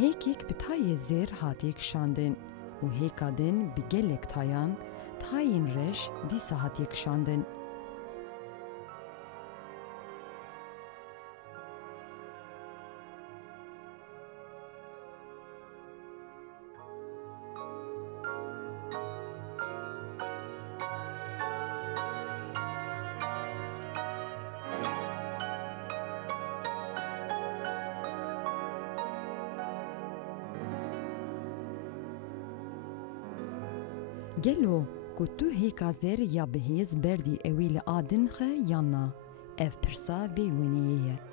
Hêkek bi tayê zêr hatiye kişandin û hêka din bi gelek tayan tayên reş dîsa hatiye kişandin. Gelo ku tu hêka zêr ya bihêz berdî ewî li a din xe yan na? Ev pirsa vê wêneyê ye.